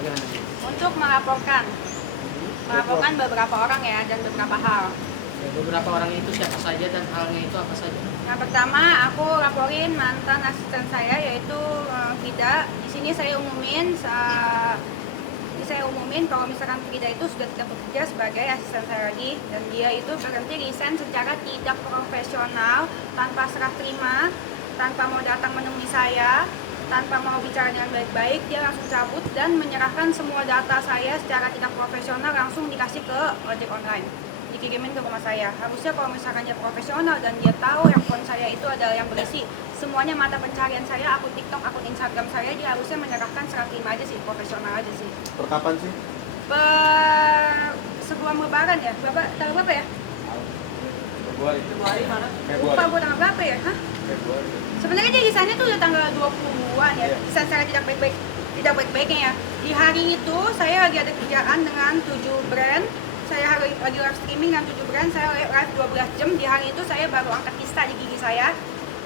Bagaimana? Untuk melaporkan beberapa orang ya dan beberapa hal. Ya, beberapa orang itu siapa saja dan halnya itu apa saja? Yang pertama aku laporin mantan asisten saya yaitu Frida. Di sini saya umumin kalau misalkan Frida itu sudah tidak bekerja sebagai asisten saya lagi dan dia itu berhenti resign secara tidak profesional, tanpa serah terima, tanpa mau datang menemui saya, tanpa mau bicara dengan baik-baik. Dia langsung cabut dan menyerahkan semua data saya secara tidak profesional langsung dikasih ke ojek online, dikirimin ke rumah saya. Harusnya kalau misalkan dia profesional dan dia tahu handphone saya itu adalah yang berisi semuanya mata pencarian saya, akun TikTok, akun Instagram saya, dia harusnya menyerahkan serah terima aja sih, profesional aja sih. Per kapan sih? Sebelum lebaran ya, tanggal berapa ya? Februari mana? Lupa gue tanggal berapa ya? Hah? Februari. Sebenarnya dia desainnya tuh udah tanggal 20-an ya, desain secara tidak baik-baiknya ya. Di hari itu saya lagi ada kerjaan dengan 7 brand. Saya lagi live streaming dengan 7 brand, saya live 12 jam. Di hari itu saya baru angkat kista di gigi saya.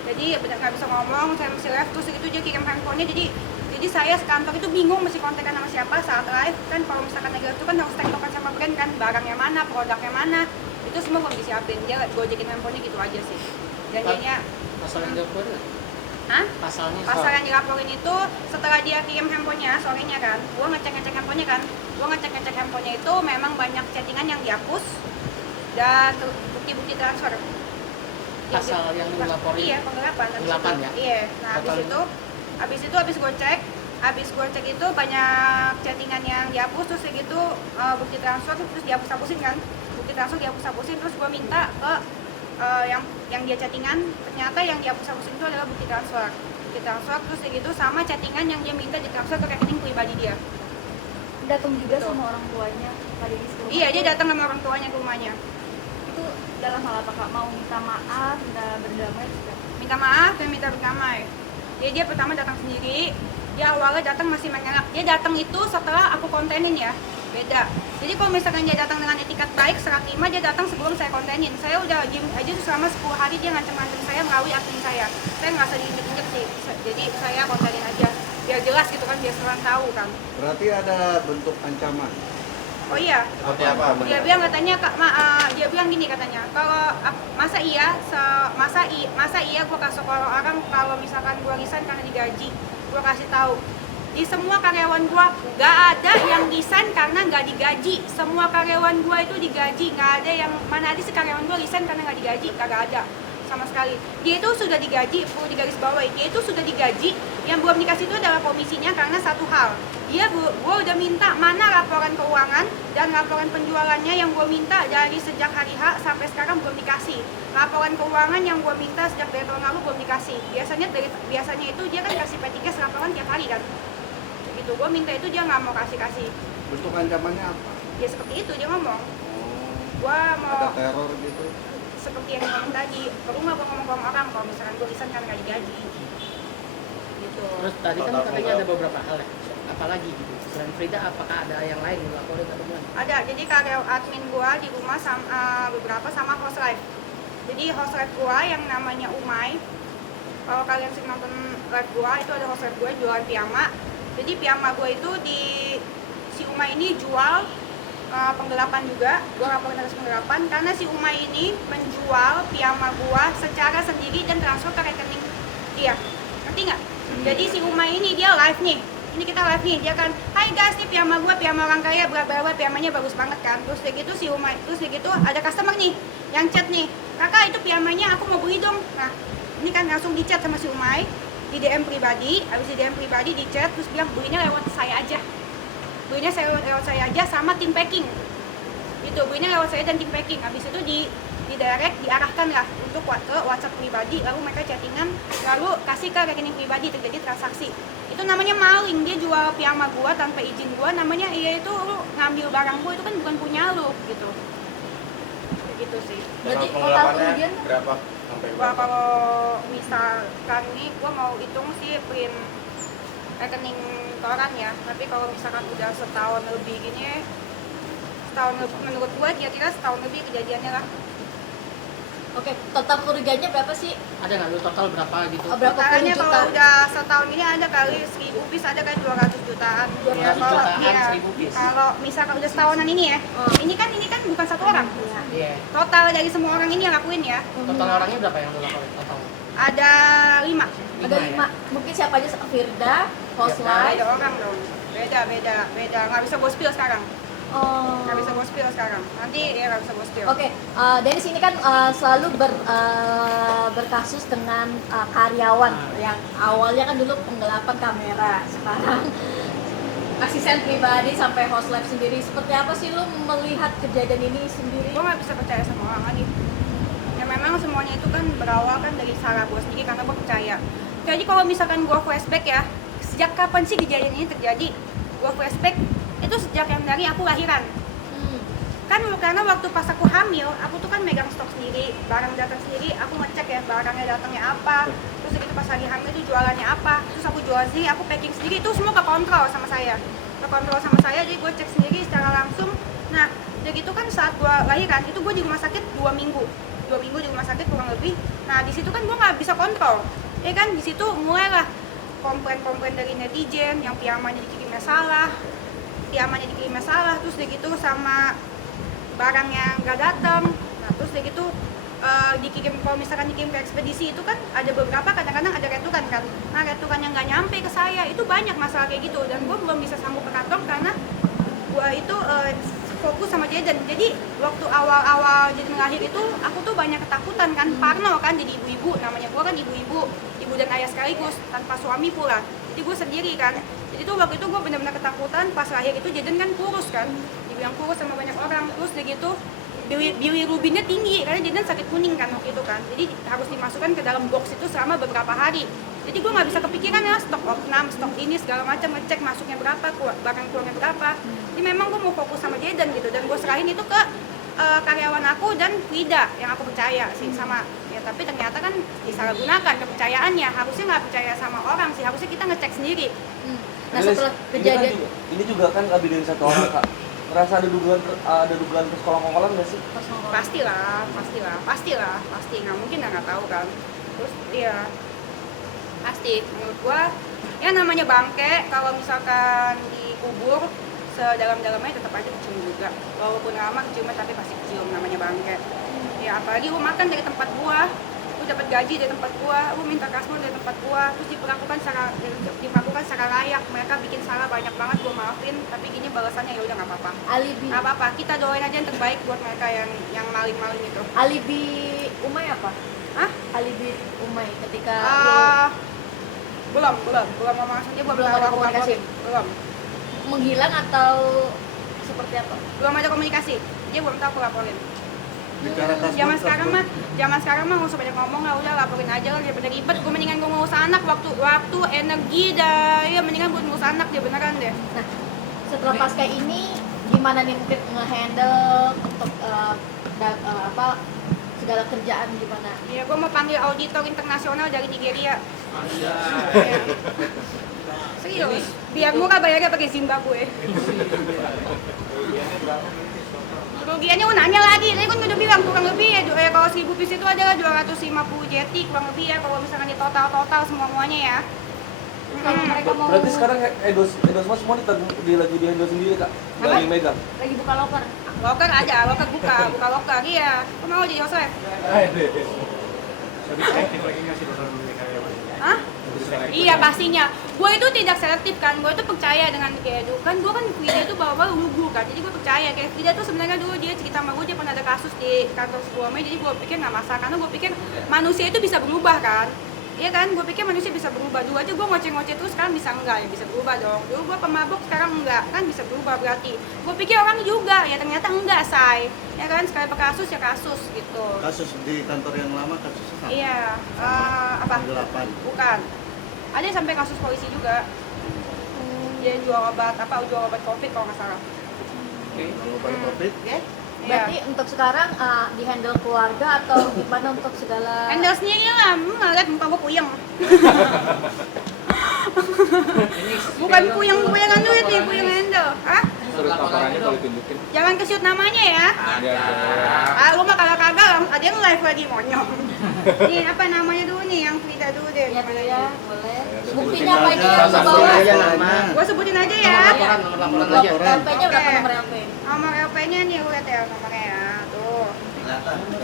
Jadi benar nggak bisa ngomong, saya masih live, terus itu dia kirim handphonenya. Jadi saya sekantor itu bingung mesti kontekan sama siapa saat live. Kan kalau misalkan lagi live itu kan harus tektokan sama brand kan, barangnya mana, produknya mana. Itu semua belum disiapin, dia gojekin handphonenya gitu aja sih. Dan jadinya Pasal yang dilaporin? Hah? Pasal yang dilaporin itu setelah dia kirim handphonenya sorenya kan, gua ngecek handphonenya kan, handphonenya itu memang banyak chattingan yang dihapus dan bukti-bukti transfer. Pasal yang dilaporin? Iya, penggelapan. 8 ya? Iya. Nah, habis gue cek itu banyak chattingan yang dihapus, terus gitu bukti transfer terus dihapus-hapusin kan, terus gue minta ke yang dia chattingan, ternyata yang dihapus-hapusin itu adalah bukti transfer terus gitu sama chattingan yang dia minta ditransfer ke rekening pribadi dia. Datang juga Betul. sama orang tuanya Kak Denis ke rumah? Iya, dia datang sama orang tuanya ke rumahnya. Itu dalam hal apa Kak? Mau minta maaf, minta berdamai juga? Minta maaf dan minta berdamai. Dia pertama datang sendiri, dia awalnya datang masih mengelak. Dia datang itu setelah aku kontenin ya, beda. Jadi kalau misalkan dia datang dengan etikat baik, serah terima, dia datang sebelum saya kontenin. Saya udah diem aja selama 10 hari dia ngancem-ngancem saya melalui admin saya. Saya nggak usah diinjek-injek sih, jadi saya kontenin aja. Biar jelas gitu kan, biar orang tahu kan. Berarti ada bentuk ancaman. Oh iya. Seperti apa? Dia bilang katanya dia bilang gini katanya, kalau masa iya gue kasih orang kalau misalkan gue resign karena digaji, gue kasih tahu di semua karyawan gue gak ada yang resign karena gak digaji. Semua karyawan gue itu digaji, gak ada yang mana ada sih karyawan gue resign karena gak digaji, kagak ada sama sekali. Dia itu sudah digaji, perlu digaris bawahi, dia itu sudah digaji. Yang belum dikasih itu adalah komisinya karena satu hal, gue udah minta mana laporan keuangan dan laporan penjualannya yang gue minta dari sejak hari H sampai sekarang belum dikasih. Laporan keuangan yang gue minta sejak dari tahun lalu belum dikasih. Biasanya itu dia kan kasih P3 laporan tiap hari kan. Gitu, gue minta itu dia nggak mau kasih. Bentuk ancamannya apa? Ya seperti itu dia ngomong. Oh, Gue mau ada teror gitu. seperti yang ngomong tadi, perlu nggak gue ngomong ke orang kalau misalkan gue resign kan nggak digaji. Gitu. Terus tadi kan katanya ada beberapa hal ya, apalagi gitu. Selain Frida, apakah ada yang lain yang dilaporin atau gimana? Ada, jadi karyawan admin gua di rumah sama beberapa sama host live. Jadi host live gua yang namanya Umay, kalau kalian sering nonton live gua, itu ada host live gua jualan piyama. Jadi piyama gua itu si Umay ini jual penggelapan juga. Gua laporin atas penggelapan karena si Umay ini menjual piyama gua secara sendiri dan transfer ke rekening dia. Ngerti nggak? Jadi si Umay ini dia live nih. Ini kita live nih, dia kan, hai guys, nih piyama gue, piyama orang kaya, berapa piyamanya bagus banget kan. Terus kayak gitu si Umay, terus kayak gitu ada customer nih, yang chat nih, kakak itu piyamanya aku mau beli dong. Nah, ini kan langsung di chat sama si Umay, di DM pribadi, habis di DM pribadi di chat, terus bilang belinya lewat saya aja. Belinya lewat saya aja sama tim packing. Gitu, belinya lewat saya dan tim packing. Habis itu di direct, diarahkan lah untuk ke WhatsApp pribadi, lalu mereka chattingan, lalu kasih ke rekening pribadi, terjadi transaksi. Itu namanya maling, dia jual piyama gua tanpa izin gua, namanya iya itu lu ngambil barang gua, itu kan bukan punya lu gitu. Begitu sih. Berarti total kerugian berapa sampai Gua berapa? kalau misalkan nih gua mau hitung sih print rekening koran ya, tapi kalau misalkan udah setahun lebih gini, menurut gua kira-kira setahun lebih kejadiannya lah. Oke, total kerugiannya berapa sih? Ada nggak lu total berapa gitu? Oh, berapa puluh Totalnya juta? kalau udah setahun ini ada kali 1000 piece, ada kayak 200 jutaan. 200 Ya, kalau jutaan, iya, 1000 piece. kalau misalkan udah setahunan ini ya, ini kan bukan satu orang. Iya. Total dari semua orang ini yang lakuin ya, Total orangnya berapa yang lu lakuin total? ada 5. Ada 5. Mungkin siapa aja? Firda, Host Life. Beda orang dong. Beda. Nggak bisa gue spill sekarang. Oh. Nggak bisa gue spill sekarang. Nanti ya nggak bisa gue spill. Oke, Dennis ini kan selalu berkasus dengan karyawan yang awalnya kan dulu penggelapan kamera, sekarang asisten pribadi sampai host live sendiri. Seperti apa sih lu melihat kejadian ini sendiri? Gue nggak bisa percaya sama orang lagi. Ya memang semuanya itu kan berawal kan dari salah gue sendiri karena gue percaya. Jadi kalau misalkan gue flashback ya, sejak kapan sih kejadian ini terjadi? Gue flashback itu sejak yang dari aku lahiran. Kan karena waktu pas aku hamil, aku tuh kan megang stok sendiri, barang datang sendiri, aku ngecek ya barangnya datangnya apa, terus begitu pas lagi hamil itu jualannya apa, terus aku jual sendiri, aku packing sendiri, itu semua kekontrol sama saya, jadi gue cek sendiri secara langsung. Nah, udah gitu kan saat gue lahiran, itu gue di rumah sakit 2 minggu di rumah sakit kurang lebih. Nah, di situ kan gue nggak bisa kontrol, ya kan, di situ mulailah komplain dari netizen yang piamannya dikirimnya salah, terus udah gitu sama barang yang nggak datang. Nah, terus udah gitu dikirim, kalau misalkan dikirim ke ekspedisi itu kan ada beberapa kadang-kadang ada retukan kan. Nah, retukan yang nggak nyampe ke saya itu banyak masalah kayak gitu, dan gue belum bisa sambung ke kantor karena gue itu fokus sama Jaden. Jadi waktu awal-awal Jaden lahir itu aku tuh banyak ketakutan kan, parno kan, jadi ibu-ibu, namanya gue kan ibu dan ayah sekaligus tanpa suami pula. Jadi gue sendiri kan. Jadi tuh waktu itu gue benar-benar ketakutan pas lahir itu. Jaden kan kurus kan, dibilang kurus sama banyak orang, terus udah gitu bilirubinnya tinggi karena Jaden sakit kuning kan waktu itu kan. Jadi harus dimasukkan ke dalam box itu selama beberapa hari. Jadi gue nggak bisa kepikiran ya stok opnam, stok ini segala macam, ngecek masuknya berapa, barang keluarnya berapa. Jadi memang gue mau fokus sama Jaden gitu, dan gue serahin itu ke karyawan aku dan Frida yang aku percaya sih sama ya. Tapi ternyata kan disalahgunakan kepercayaannya, harusnya nggak percaya sama orang sih, harusnya kita ngecek sendiri. Nah, setelah kejadian ini juga kan lebih dari satu orang, Kak. Merasa ada dugaan ke sekolah-sekolah nggak sih? Pasti Nggak mungkin nggak tahu kan. Terus iya pasti, menurut gua ya namanya bangke kalau misalkan dikubur sedalam-dalamnya tetap aja kecium juga, walaupun lama keciumnya tapi pasti kecium, namanya bangke. Ya apalagi gua makan dari tempat gua dapat gaji dari tempat gua minta kasbon dari tempat gua, terus diperlakukan secara layak. Mereka bikin salah banyak banget, gua maafin, tapi gini balasannya ya udah nggak apa-apa. alibi. Nggak apa-apa, kita doain aja yang terbaik buat mereka yang maling-maling itu. Alibi Umay apa? Hah? Alibi Umay ketika belum ngomong langsung, dia belum Belum tahu ada aku komunikasi? laporin. Belum menghilang atau seperti apa? ada komunikasi, dia belum tahu aku laporin. Bicara kasus Zaman sekarang mah nggak usah banyak ngomong lah, udah laporin aja lah, daripada ribet. Gue mendingan gue ngurus anak, waktu energi dah, ya mendingan gue ngurus anak dia, beneran deh. Nah, setelah pasca ini gimana nih mungkin nge-handle untuk segala kerjaan gimana? Ya gue mau panggil auditor internasional dari Nigeria. Serius, biar murah bayarnya pakai Zimbabwe. Kerugiannya nanya lagi, tadi kan udah bilang kurang lebih ya, kalau 1000 piece itu adalah 250 jeti kurang lebih ya, kalau misalkan di total semuanya ya. Kalau mereka mau Berarti sekarang Edos Mas semua lagi di handle sendiri, Kak? Apa? Lagi megang? lagi buka loker. Loker ada, loker buka loker, iya. Kau mau jadi host live? Tapi selektif lagi nggak sih bakal memilih karyawan? Hah? Iya pastinya. Gue itu tidak selektif kan, gue itu percaya dengan kayak itu kan, gue kan Frida itu bawa-bawa lugu kan, jadi gue percaya kayak Frida tuh sebenarnya dulu dia cerita sama gue, dia pernah ada kasus di kantor sebelumnya, jadi gue pikir nggak masalah karena gue pikir manusia itu bisa berubah kan. Iya kan, gue pikir manusia bisa berubah. Dulu aja gue ngoceh-ngoceh terus, sekarang bisa enggak, ya bisa berubah dong. Dulu gue pemabuk, sekarang enggak, kan bisa berubah berarti. Gue pikir orang juga, ya ternyata enggak, say. Ya kan, sekali per kasus ya kasus gitu. Kasus di kantor yang lama kasusnya sama? Iya, apa? Penggelapan. Bukan. Ada yang sampai kasus polisi juga. Dia jual obat COVID kalau nggak salah. Kalau pada COVID, Berarti untuk sekarang di handle keluarga atau gimana untuk segala Handle sendiri lah, ngeliat muka gue puyeng. Bukan puyeng-puyengan duit nih, puyeng handle. Hah? Terus laporannya boleh tunjukin. Jangan ke-shoot namanya ya. Lu mah kagak ada yang live lagi monyong. Nih apa namanya dulu nih yang Frida dulu deh. Iya tuh ya, boleh. Sebutin Buktinya apa aja, aja yang sebutin dibawa? aja nama. Gua sebutin aja Nomor ya. laporan, nomor laporan aja. LP-nya berapa Oke. nomor LP? Nomor LP-nya nih lu lihat ya nomornya ya. Tuh.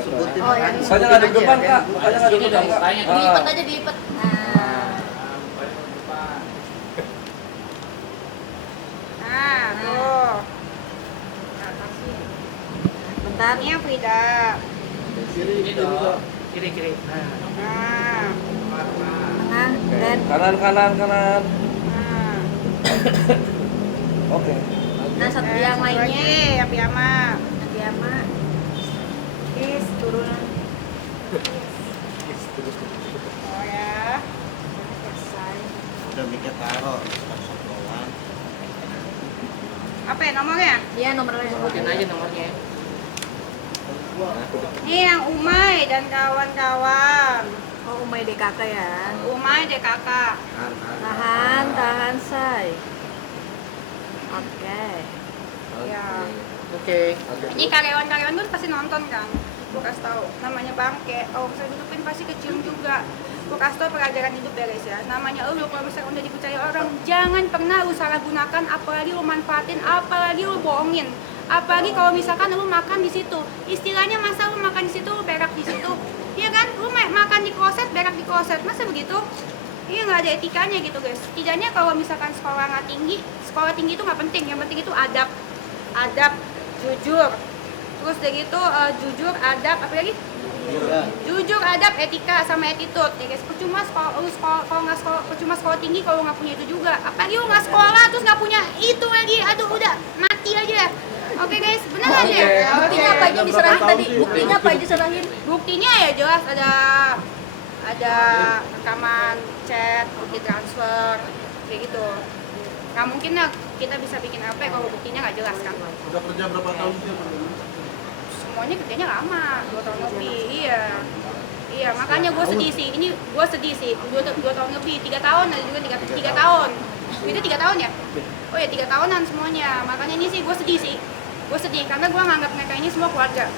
Sebutin Oh, ya. aja. Bukannya nggak ada di depan, Kak. Bukannya nggak ada di depan, Kak. Dilipat aja, dilipat. Nah, Nah, tuh. bentar. Ini yang Frida. Ini dong. Kiri. Nah. Tengah, dan Kanan. Nah. Oke. nah satu yang Satu lainnya lagi, yang piyama. nanti ama is turunan Oh ya. selesai. Udah mikir taruh. Sponsor doang. Apa ya nomornya? Iya nomornya. Sebutin aja nomornya. Ini yang Umay dan kawan-kawan. Oh Umay DKK ya. Umay deh kakak. Tahan say. Oke. Ya. Oke. Ini karyawan-karyawan gue pasti nonton kan. Gue kasih tahu namanya Bangke. Kalau misalnya hidupin pasti kecium juga. Gue kasih tahu pelajaran hidup beres ya. Namanya lu kalau misalnya udah dipercaya orang, jangan pernah lu salah gunakan, apalagi lu manfaatin, apalagi lu bohongin. Apalagi kalau misalkan lu makan di situ, istilahnya masa lu makan di situ, lu berak di situ, iya kan? Lu makan di kloset, berak di kloset, masa begitu? Iya nggak ada etikanya gitu guys. Setidaknya kalau misalkan sekolah nggak tinggi, sekolah tinggi itu nggak penting. Yang penting itu adab, jujur. Terus udah gitu jujur, adab, apa lagi? Jujur, adab, etika, sama attitude ya guys. Percuma sekolah tinggi kalau nggak punya itu juga. Apalagi lu nggak sekolah terus nggak punya itu lagi, aduh udah mati aja. Oke guys, beneran ya? Buktinya apa aja diserahin tadi? Buktinya apa aja diserahin? Buktinya ya jelas ada rekaman chat, bukti transfer, kayak gitu. Nggak mungkin lah kita bisa bikin apa kalau buktinya nggak jelas kan? Udah kerja berapa tahun sih? Semuanya kerjanya lama, 2 tahun lebih. Iya makanya gue sedih sih. Ini gue sedih sih. 2 tahun lebih, 3 tahun ada juga 3 tahun. Itu 3 tahun ya? Oh ya 3 tahunan semuanya. Makanya ini sih gue sedih sih. Gue sedih karena gue nganggap mereka ini semua keluarga.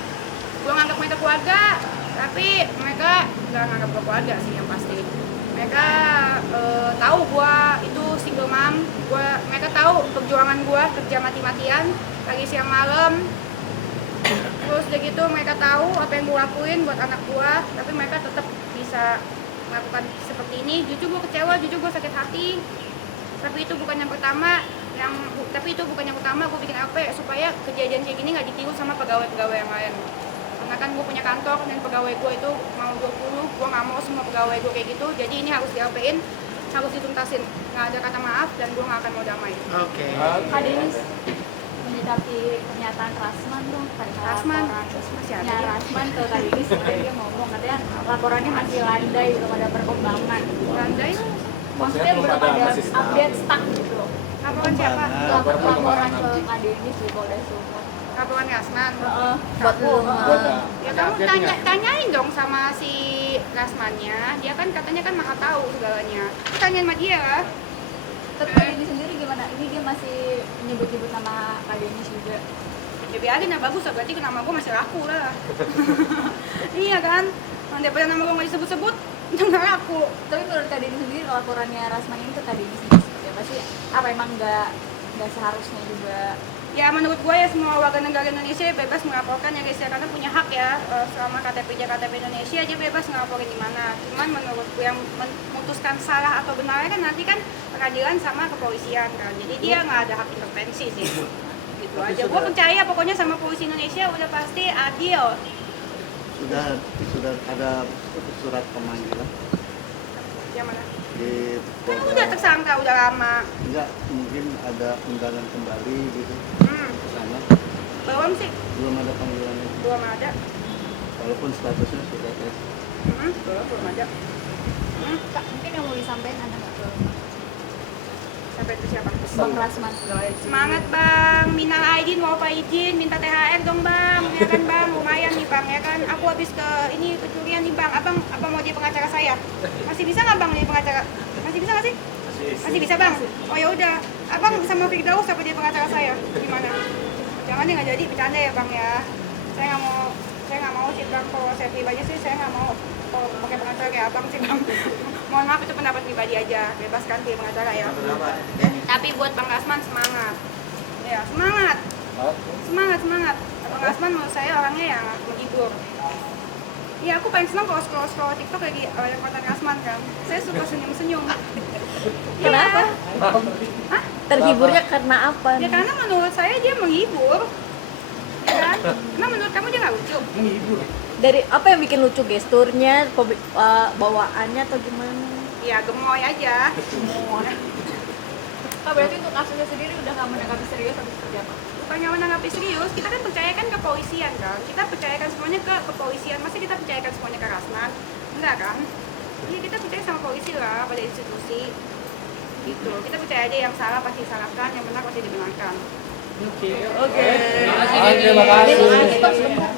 Gue nganggap mereka keluarga, tapi mereka nggak nganggap gue keluarga sih yang pasti. Mereka tahu gue itu single mom. Mereka tahu perjuangan gue kerja mati-matian, pagi siang malam. Terus udah gitu mereka tahu apa yang gue lakuin buat anak gue, tapi mereka tetap bisa melakukan seperti ini. Jujur gue kecewa, jujur gue sakit hati. Tapi itu bukan yang pertama, gue bikin apa supaya kejadian kayak gini nggak ditiru sama pegawai-pegawai yang lain. Karena kan gue punya kantor dan pegawai gue itu mau 20, gue nggak mau semua pegawai gue kayak gitu. Jadi ini harus di-LP-in, harus dituntasin. Nggak ada kata maaf dan gue nggak akan mau damai. Oke. Kak Denis menyikapi pernyataan Rasman dong tadi Rasman, laporan. masih ada Ya, ya? Rasman ke Kak Denis dia ngomong katanya laporannya masih landai, belum ada perkembangan. Landai, Maksudnya belum ada update stuck gitu. laporan siapa? Laporan ke Kak Denis di Polda Sumut. Laporan Rasman. Buat lu. Ya kamu tanyain dong sama si Rasmannya. Dia kan katanya kan maha tahu segalanya. Tanyain sama dia lah. Tapi Kak Denis sendiri gimana? Ini dia masih nyebut-nyebut nama Kak Denis juga. Ya biarin lah, bagus lah, berarti nama gue masih laku lah. Iya kan? Daripada nama gue nggak disebut-sebut, udah nggak laku. Tapi menurut Kak Denis sendiri laporannya Rasman ini ke Kak Denis ya pasti apa emang nggak seharusnya juga. Ya menurut gue ya semua warga negara Indonesia bebas melaporkan ya guys ya, karena punya hak ya. Selama KTP-nya KTP Indonesia aja bebas ngelaporin di mana. Cuman menurut gue yang memutuskan salah atau benarnya kan nanti kan pengadilan sama kepolisian kan. Jadi dia nggak ada hak intervensi sih. Gitu aja. Gue percaya pokoknya sama polisi Indonesia udah pasti adil. Sudah ada surat pemanggilan Yang mana? di Kan udah tersangka udah lama. enggak, mungkin ada undangan kembali gitu ke sana. Belum sih, Belum ada panggilannya, belum ada. walaupun statusnya sudah tes. Belum ada. Kak, mungkin yang mau disampaikan ada nggak ke Sampai itu siapa? Bang Rasman? Semangat bang, minal aidin wal faizin, minta THR dong bang, ya kan bang, lumayan nih bang, ya kan. Aku habis ke ini kecurian nih bang, abang mau jadi pengacara saya? Masih bisa nggak bang jadi pengacara? Masih bisa nggak sih? Masih bisa bang. Oh ya udah, Abang sama Firdaus siapa jadi pengacara saya? Gimana? Jangan dia nggak jadi, bercanda ya bang ya. Saya nggak mau sih bang, kalau saya pribadi sih saya nggak mau kalau pakai pengacara kayak abang sih bang. Mohon maaf itu pendapat pribadi aja, bebaskan pilih pengacara ya. Tapi buat Bang Rasman semangat. Ya semangat, semangat. Bang Rasman menurut saya orangnya yang menghibur. Iya, aku paling senang kalau scroll TikTok lagi yang konten Rasman kan. Saya suka senyum-senyum. Kenapa? Hah? Terhiburnya karena apa? Ya karena menurut saya dia menghibur. Ya kan? Karena menurut kamu dia nggak lucu. Dari apa yang bikin lucu, gesturnya, bawaannya atau gimana? Ya gemoy aja. Kak, berarti untuk kasusnya sendiri udah nggak mendekati serius atau seperti apa? Bukannya menanggapi serius, kita kan percayakan ke kepolisian kan. Kita percayakan semuanya ke kepolisian. Masa kita percayakan semuanya ke Rasman? Enggak kan? Iya, kita percaya sama polisi lah, pada institusi. Gitu. Kita percaya aja yang salah pasti disalahkan, yang benar pasti dibenarkan. Oke. Oke. Terima kasih. Terima kasih. Stop sebentar.